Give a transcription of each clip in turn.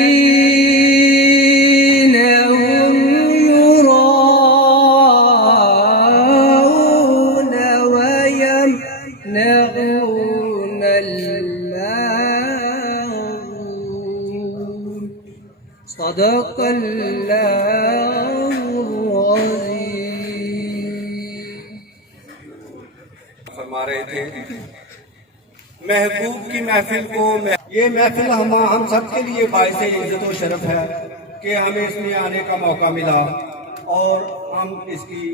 الذين هم يراءون ويمنعون الماعون صدق الله العظيم। फरमा रहे थे महबूब की महफिल को, ये महफिल हम सब के लिए बाइसे इज्जत व शरफ है कि हमें इसमें आने का मौका मिला और हम इसकी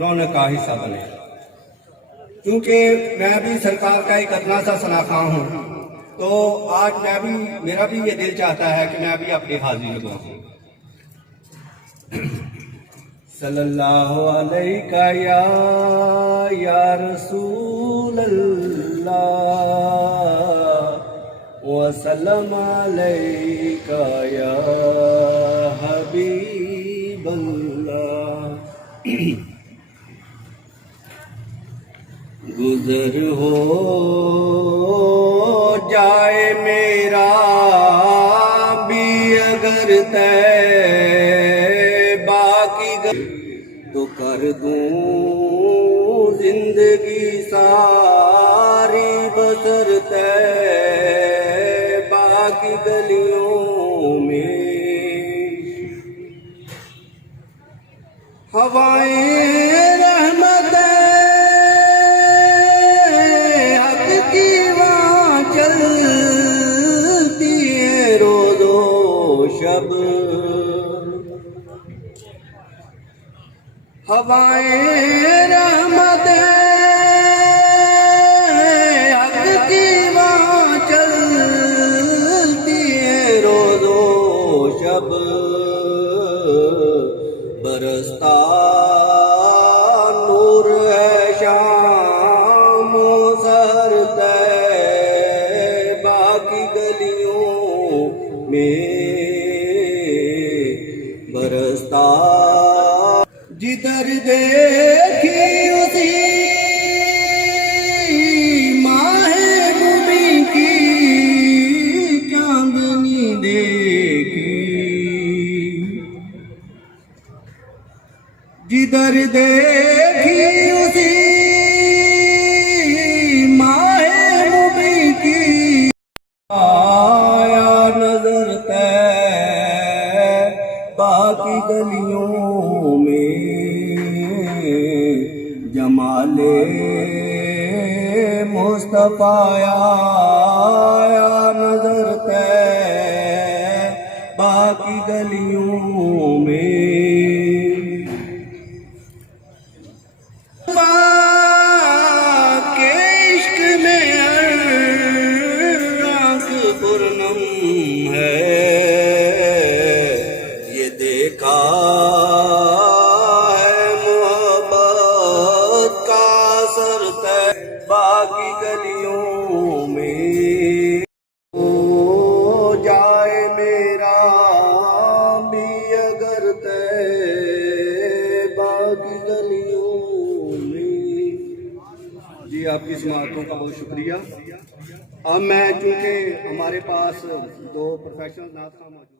रौनक का हिस्सा बने। क्योंकि मैं भी सरकार का एक अदना सा सनाखा हूँ, तो आज मेरा भी ये दिल चाहता है कि मैं भी अपनी हाजिरी लगाऊं। सल्लल्लाहु अलैका या रसूल अल्लाह वसल्लम अलैका या हबीब अल्लाह। गुजर हो जाए मेरा भी अगर तैबा की तो कर दूं जिंदगी सारी बसर तैबा की गलियों में। हवाएं रहमत हक की वहाँ चलती है रोज़ो शब। हवाएं रहमत हक की वहाँ चलती है रोज़ो शब। बरसता नूर है शाम सहर तैबा की गलियों में। बरसता जिधर देखी उसी माहे मुबी की चांदनी देखी। जिधर देखी उसी माहे मुबी की आया नजर तैबा की गलियों में। जमाले मुस्तफा आया नजर तैबा की गलियों में। के इश्क में आँख पुरनम है, ये देखा है मोहब्बत का असर तैबा की गलियों में। हो जाए मेरा भी अगर तैबा की गलियों में। जी आपकी समाअतों का बहुत शुक्रिया। अब मैं, चूँकि हमारे पास दो प्रोफेशनल नात खां मौजूद